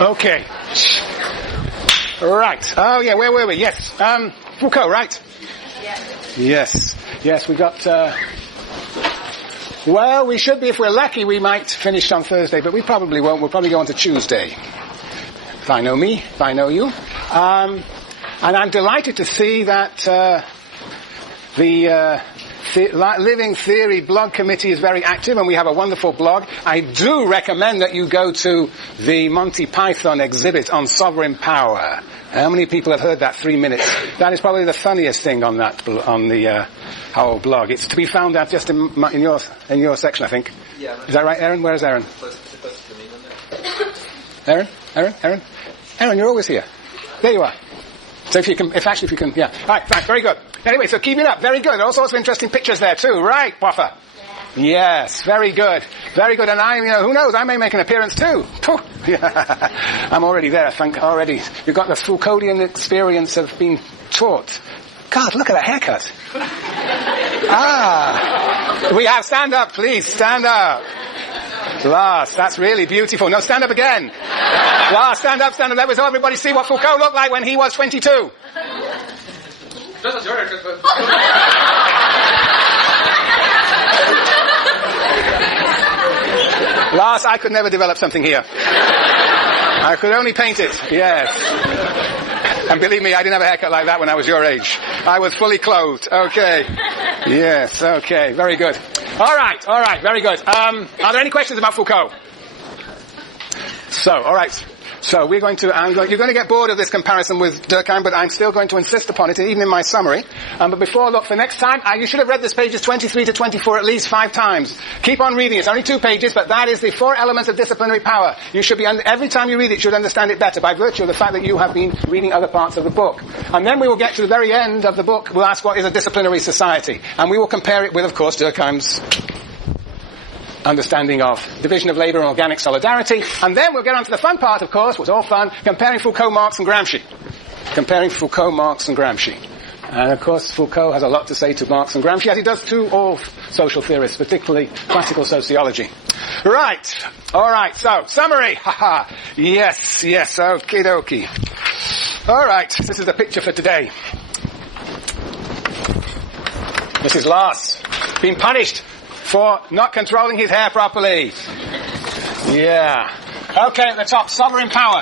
Okay. Right. Oh, yeah, where were we? Yes. Foucault, right? Yes. Yes, we got... well, we should be, if we're lucky, we might finish on Thursday, but we probably won't. We'll probably go on to Tuesday. If I know me, if I know you. And I'm delighted to see that the Living Theory blog committee is very active, and we have a wonderful blog. I do recommend that you go to the Monty Python exhibit on sovereign power. How many people have heard that 3 minutes? That is probably the funniest thing on that on the whole blog. It's to be found out just in your section, I think. Yeah. Is that right, Aaron? Where is Aaron? Aaron, you're always here. There you are. So if you can, yeah. Right, very good. Anyway, so keep it up. Very good. All sorts of interesting pictures there too. Right, Waffa? Yeah. Yes, very good. Very good. And who knows, I may make an appearance too. I'm already there, I think, already. You've got the Foucault000 experience of being taught. God, look at that haircut. We have, stand up, please, stand up. Lars, that's really beautiful. No, stand up again. Lars, stand up. Let us everybody see what Foucault looked like when he was 22. Lars, I could never develop something here. I could only paint it, yes. And believe me, I didn't have a haircut like that when I was your age. I was fully clothed. Okay. Yes, okay. Very good. All right. Very good. Are there any questions about Foucault? All right. So you're going to get bored of this comparison with Durkheim, but I'm still going to insist upon it, even in my summary. But before, look, for next time, you should have read this pages 23 to 24 at least 5 times. Keep on reading. It's only 2 pages, but that is the 4 elements of disciplinary power. You should be, every time you read it, you should understand it better by virtue of the fact that you have been reading other parts of the book. And then we will get to the very end of the book. We'll ask what is a disciplinary society. And we will compare it with, of course, Durkheim's understanding of division of labour and organic solidarity. And then we'll get on to the fun part, of course, what's all fun, comparing Foucault, Marx and Gramsci. And of course, Foucault has a lot to say to Marx and Gramsci, as he does to all social theorists, particularly classical sociology. Right. All right. So, summary. Yes. Okie dokie. All right. This is the picture for today. This is Lars, being punished for not controlling his hair properly. Yeah. Okay, at the top, sovereign power.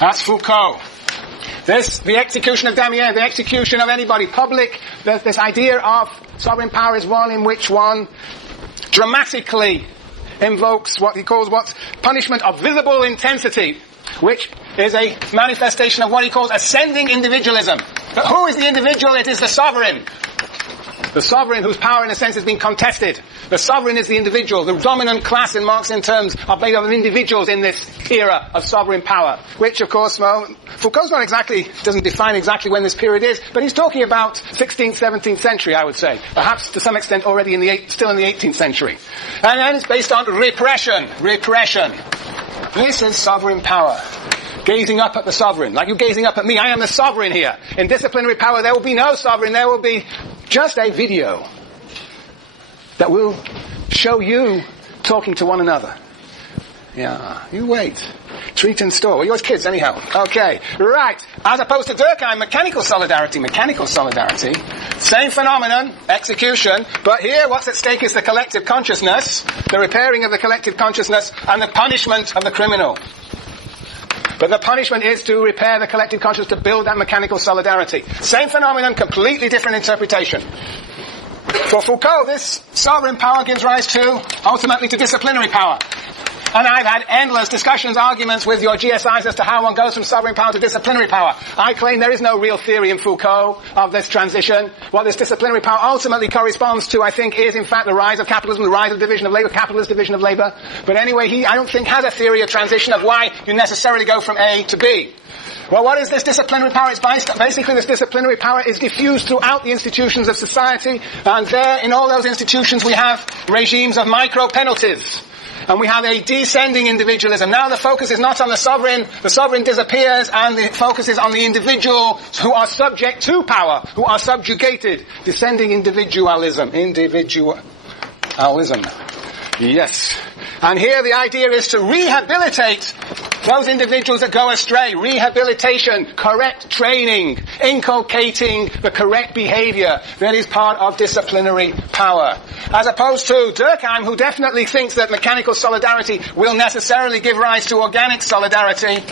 That's Foucault. The execution of Damien, the execution of anybody, public, this idea of sovereign power is one in which one dramatically invokes what he calls punishment of visible intensity, which is a manifestation of what he calls ascending individualism. But who is the individual? It is the sovereign. The sovereign whose power in a sense has been contested. The sovereign is the individual. The dominant class in Marxian terms are made up of individuals in this era of sovereign power. Which of course, Foucault doesn't define exactly when this period is, but he's talking about 16th, 17th century, I would say. Perhaps to some extent already still in the 18th century. And then it's based on repression. This is sovereign power. Gazing up at the sovereign. Like you gazing up at me, I am the sovereign here. In disciplinary power there will be no sovereign, there will be just a video that will show you talking to one another. Yeah, you wait. Treat and store. Well, yours kids anyhow. Okay, right. As opposed to Durkheim, mechanical solidarity. Same phenomenon, execution, but here what's at stake is the collective consciousness, the repairing of the collective consciousness, and the punishment of the criminal. But the punishment is to repair the collective consciousness, to build that mechanical solidarity. Same phenomenon, completely different interpretation. For Foucault, this sovereign power gives rise ultimately to disciplinary power. And I've had endless discussions, arguments with your GSIs as to how one goes from sovereign power to disciplinary power. I claim there is no real theory in Foucault of this transition. What this disciplinary power ultimately corresponds to, I think, is in fact the rise of capitalism, the rise of division of labour, capitalist division of labour. But anyway, I don't think has a theory of transition of why you necessarily go from A to B. Well, what is this disciplinary power? Basically, this disciplinary power is diffused throughout the institutions of society, and there, in all those institutions, we have regimes of micro-penalties. And we have a descending individualism. Now the focus is not on the sovereign disappears, and the focus is on the individual who are subject to power, who are subjugated. Descending individualism. Yes. And here the idea is to rehabilitate those individuals that go astray. Rehabilitation, correct training, inculcating the correct behavior that is part of disciplinary power. As opposed to Durkheim, who definitely thinks that mechanical solidarity will necessarily give rise to organic solidarity.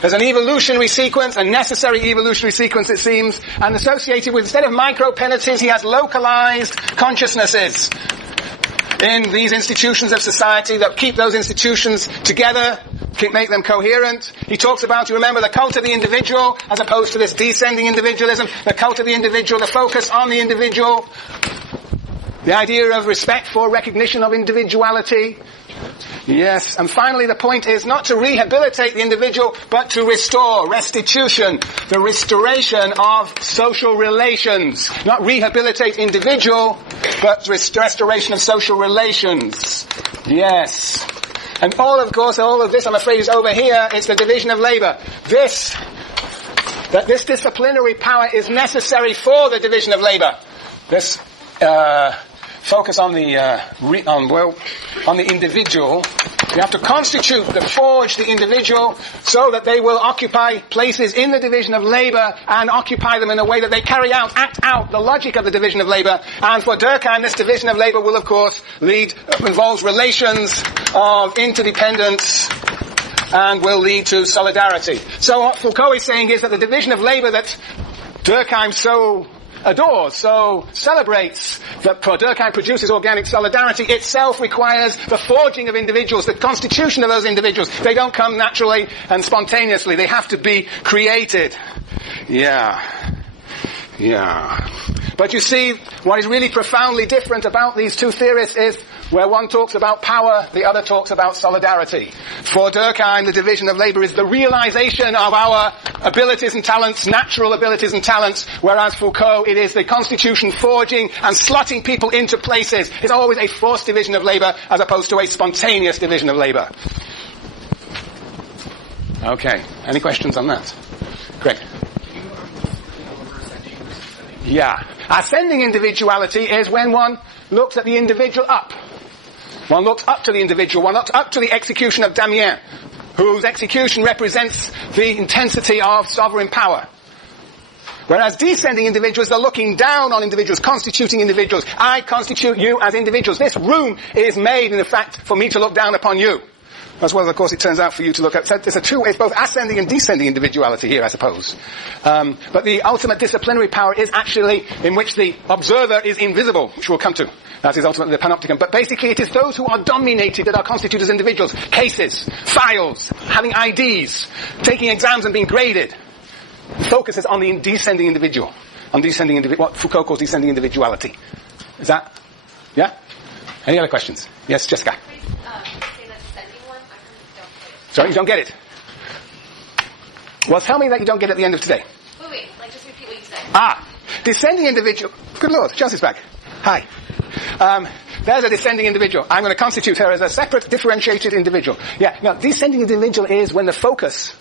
There's an evolutionary sequence, a necessary evolutionary sequence it seems, and associated with, instead of micro-penances, he has localized consciousnesses in these institutions of society that keep those institutions together, make them coherent. He talks about, you remember, the cult of the individual, as opposed to this descending individualism, the cult of the individual, the focus on the individual, the idea of respect for recognition of individuality. Yes, and finally the point is not to rehabilitate the individual, but to restore, restitution, the restoration of social relations. Not rehabilitate individual, but restoration of social relations. Yes. And all of this, I'm afraid, is over here. It's the division of labor. This disciplinary power is necessary for the division of labor. This focus on the individual. You have to forge the individual so that they will occupy places in the division of labor and occupy them in a way that they act out the logic of the division of labor. And for Durkheim, this division of labor will, of course, involves relations of interdependence and will lead to solidarity. So what Foucault is saying is that the division of labor that Durkheim so adores, so celebrates, that for Durkheim produces organic solidarity, itself requires the forging of individuals, the constitution of those individuals. They don't come naturally and spontaneously. They have to be created. Yeah. But you see, what is really profoundly different about these two theorists is where one talks about power, the other talks about solidarity. For Durkheim, the division of labor is the realization of our abilities and talents, natural abilities and talents, whereas Foucault, it is the constitution forging and slotting people into places. It's always a forced division of labor as opposed to a spontaneous division of labor. Okay, any questions on that? Great. Yeah. Ascending individuality is when one looks at the individual up. One looks up to the individual. One looks up to the execution of Damien, whose execution represents the intensity of sovereign power. Whereas descending individuals are looking down on individuals, constituting individuals. I constitute you as individuals. This room is made, in fact, for me to look down upon you. As well as, of course, it turns out for you to look at. So it's both ascending and descending individuality here, I suppose. But the ultimate disciplinary power is actually in which the observer is invisible, which we'll come to. That is ultimately the panopticon. But basically it is those who are dominated that are constituted as individuals. Cases, files, having IDs, taking exams and being graded. The focus is on the descending individual. On what Foucault calls descending individuality. Is that? Yeah? Any other questions? Yes, Jessica. Sorry, you don't get it? Well, tell me that you don't get it at the end of today. Wait, just repeat what you said. Descending individual. Good Lord, Chelsea's back. Hi. There's a descending individual. I'm going to constitute her as a separate, differentiated individual. Yeah, now, descending individual is when the focus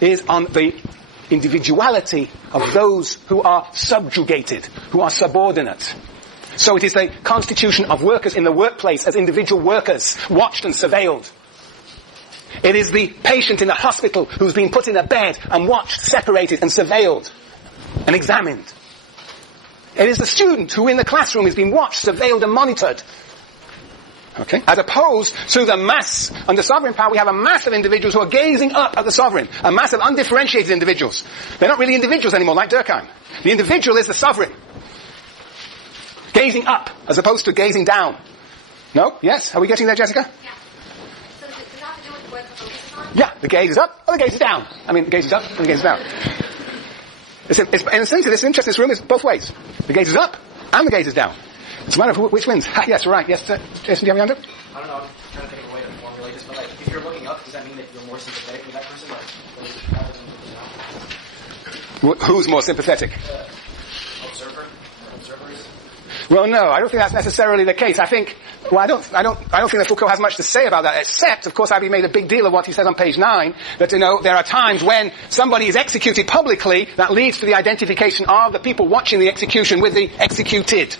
is on the individuality of those who are subjugated, who are subordinate. So it is the constitution of workers in the workplace as individual workers, watched and surveilled. It is the patient in the hospital who's been put in a bed and watched, separated and surveilled and examined. It is the student who in the classroom is being watched, surveilled and monitored. Okay? As opposed to the mass, under sovereign power we have a mass of individuals who are gazing up at the sovereign. A mass of undifferentiated individuals. They're not really individuals anymore, like Durkheim. The individual is the sovereign. Gazing up, as opposed to gazing down. No? Yes? Are we getting there, Jessica? Yeah. So does that have to do with where the focus is on? Yeah, the gaze is up, or the gaze is down. The gaze is up, and the gaze is down. In a sense, this interest in this room is both ways. The gaze is up, and the gaze is down. It's a matter of which wins. Yes, right. Yes, Jason, do you have any under? I don't know, I'm trying to think of a way to formulate this, but if you're looking up, does that mean that you're more sympathetic with that person? Who's more sympathetic? Observers? Well, no, I don't think that's necessarily the case. I think that Foucault has much to say about that, except, of course, I've made a big deal of what he says on page 9, that, there are times when somebody is executed publicly that leads to the identification of the people watching the execution with the executed.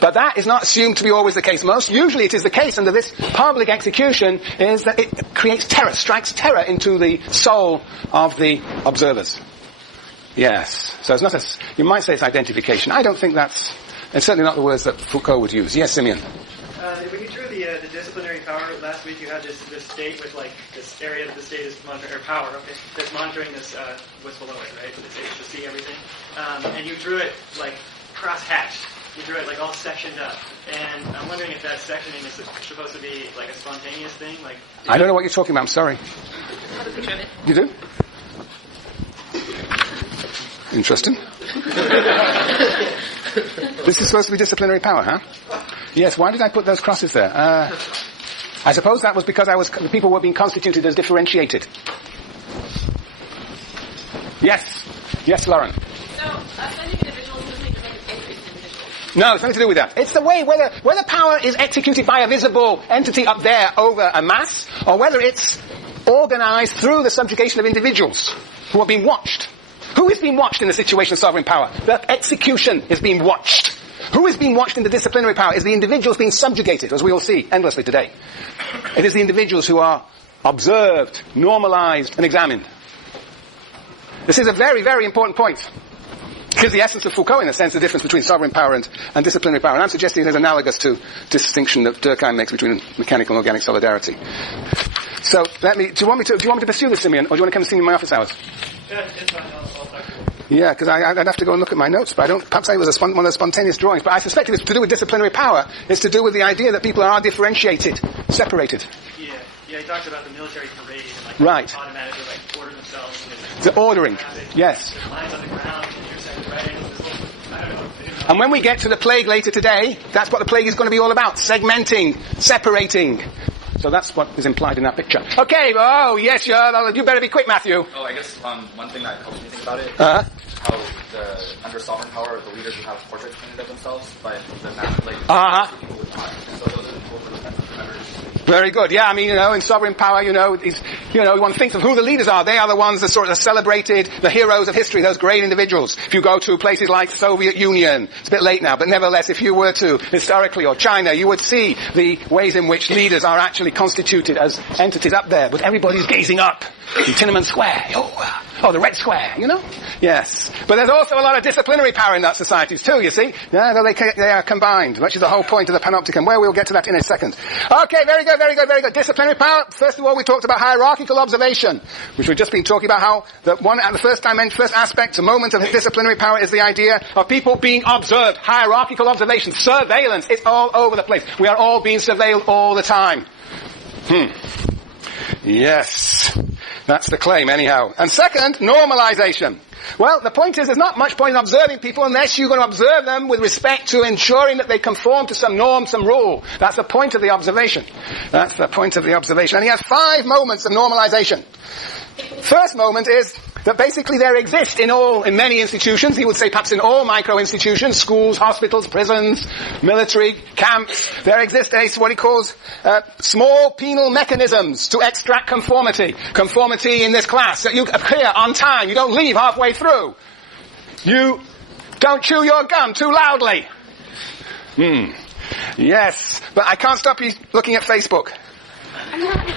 But that is not assumed to be always the case. Usually it is the case under this public execution is that it creates terror, strikes terror into the soul of the observers. Yes. So it's not you might say it's identification. I don't think it's certainly not the words that Foucault would use. Yes, Simeon. When you drew the disciplinary power last week, you had this state with like this area that the state is monitoring, or power, okay, that's monitoring this what's below it, right? The state should see everything, and you drew it like cross-hatched. You drew it like all sectioned up, and I'm wondering if that sectioning is supposed to be like a spontaneous thing, like. I don't know what you're talking about. I'm sorry. I have a picture of it. You do? Interesting. This is supposed to be disciplinary power, huh? Yes, why did I put those crosses there? I suppose that was because the people were being constituted as differentiated. Yes. Yes, Lauren. So, sending individuals doesn't make an increase in individuals. No, it's nothing to do with that. It's the way whether power is executed by a visible entity up there over a mass, or whether it's organized through the subjugation of individuals who are being watched. Who is being watched in the situation of sovereign power? The execution is being watched. Who is being watched in the disciplinary power? Is the individuals being subjugated, as we all see endlessly today. It is the individuals who are observed, normalized, and examined. This is a very, very important point. It is the essence of Foucault, in a sense, the difference between sovereign power and disciplinary power. And I'm suggesting it is analogous to distinction that Durkheim makes between mechanical and organic solidarity. So, do you want me to pursue this, Simeon, or do you want to come and see me in my office hours? Yeah, it's fine. I'll talk to you. Yeah, because I'd have to go and look at my notes, but perhaps it was one of the spontaneous drawings. But I suspect if it's to do with disciplinary power, it's to do with the idea that people are differentiated, separated. Yeah, he talks about the military parade and like right. Automatically like order themselves. The ordering, yes. There's lines on the ground, and you're saying right. I don't know. And when we get to the plague later today, that's what the plague is going to be all about: segmenting, separating. So that's what is implied in that picture. Okay, oh yes, you better be quick, Matthew. Oh, I guess one thing that helps me think about it is how under sovereign power, the leaders would have portraits painted of themselves by the people would not. So those are the people who the members. Very good. Yeah, I mean, in sovereign power, one thinks of who the leaders are. They are the ones that sort of celebrated, the heroes of history, those great individuals. If you go to places like the Soviet Union, it's a bit late now, but nevertheless, if you were to, historically, or China, you would see the ways in which leaders are actually constituted as entities up there, but everybody's gazing up in Tiananmen Square. Oh, the Red Square, Yes. But there's also a lot of disciplinary power in that societies too, you see. Yeah, they are combined, which is the whole point of the panopticon, where we'll get to that in a second. Okay, very good. Disciplinary power. First of all, we talked about hierarchical observation, which we've just been talking about how the first aspect, the moment of disciplinary power is the idea of people being observed. Hierarchical observation, surveillance, it's all over the place. We are all being surveilled all the time. Yes. That's the claim, anyhow. And second, normalization. Well, the point is, there's not much point in observing people unless you're going to observe them with respect to ensuring that they conform to some norm, some rule. That's the point of the observation. And he has 5 moments of normalization. First moment is that basically there exist in many institutions, he would say perhaps in all micro-institutions, schools, hospitals, prisons, military camps, there exist what he calls small penal mechanisms to extract conformity. Conformity in this class, that you appear on time, you don't leave halfway through. You don't chew your gum too loudly. Yes, but I can't stop you looking at Facebook. I don't do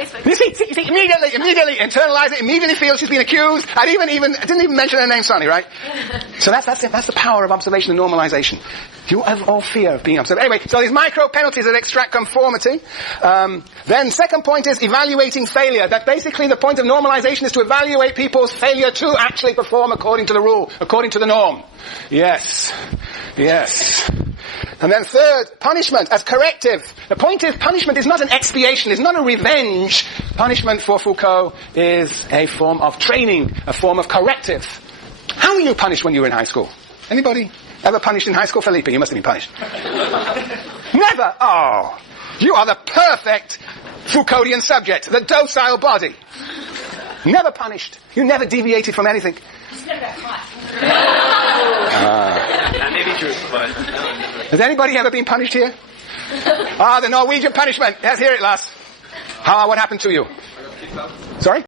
Facebook. You see, immediately internalize it, immediately feel she's been accused. I didn't even mention her name, Sonny, right? So that's it. That's the power of observation and normalization. You have all fear of being observed. Anyway, so these micro penalties that extract conformity. Then second point is evaluating failure. That basically the point of normalization is to evaluate people's failure to actually perform according to the rule, according to the norm. Yes. And then third, punishment as corrective. The point is, punishment is not an expiation, it's not a revenge. Punishment for Foucault is a form of training, a form of corrective. How were you punished when you were in high school? Anybody ever punished in high school? Felipe, you must have been punished. Never! Oh! You are the perfect Foucauldian subject, the docile body. Never punished. You never deviated from anything. Never got caught. That may be true, but... Has anybody ever been punished here? The Norwegian punishment. Let's hear it, lass. What happened to you? Sorry?